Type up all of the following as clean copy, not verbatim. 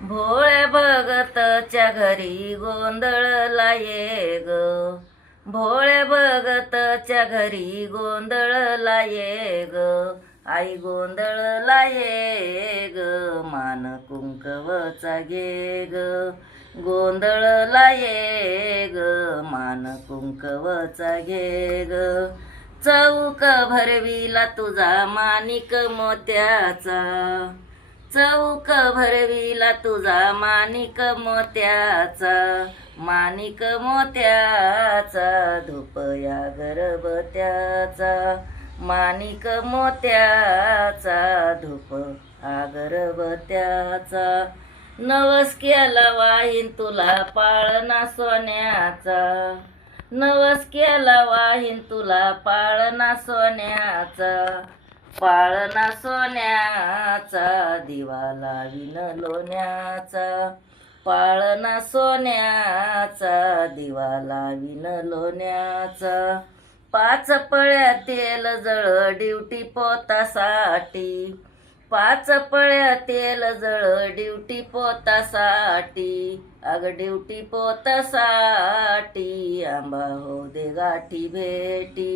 भोळ्या भगतच्या घरी गोंधळला ये ग, भोळ्या भगतच्या घरी गोंधळला ये ग, आई गोंधळला ये ग, मान कुंकवचा घे ग, गोंधळला ये ग, मान कुंकवचा घे ग, चौक भरविला तुझा माणिक मोत्याचा, चौक भरविला तुझा माणिक मोत्याचा, माणिक मोत्याचा, धूप या गर्भत्याचा, माणिक मोत्याचा, धूप अगरबत्याचा, नवस केला वाहीन तुला पाळणा सोन्याचा, नवस केला वाहीन तुला पाळणा सोन्याचा, पाळणा सोन्याचा, दिवा लावीन लोण्याचा, पाळणा सोन्याचा, दिवा लावीन लोण्याचा, 5 पळ्या तेल जळ ड्युटी पोतासाठी, 5 पळ्या तेल जळ ड्युटी पोतासाठी, अग ड्युटी पोतासाठी, आंबा हो दे गाठी भेटी,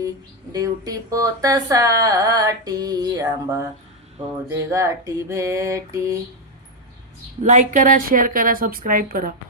ड्युटी पोतासाठी, आंबा हो दे गाठी भेटी. लाईक करा, शेअर करा, सबस्क्राईब करा.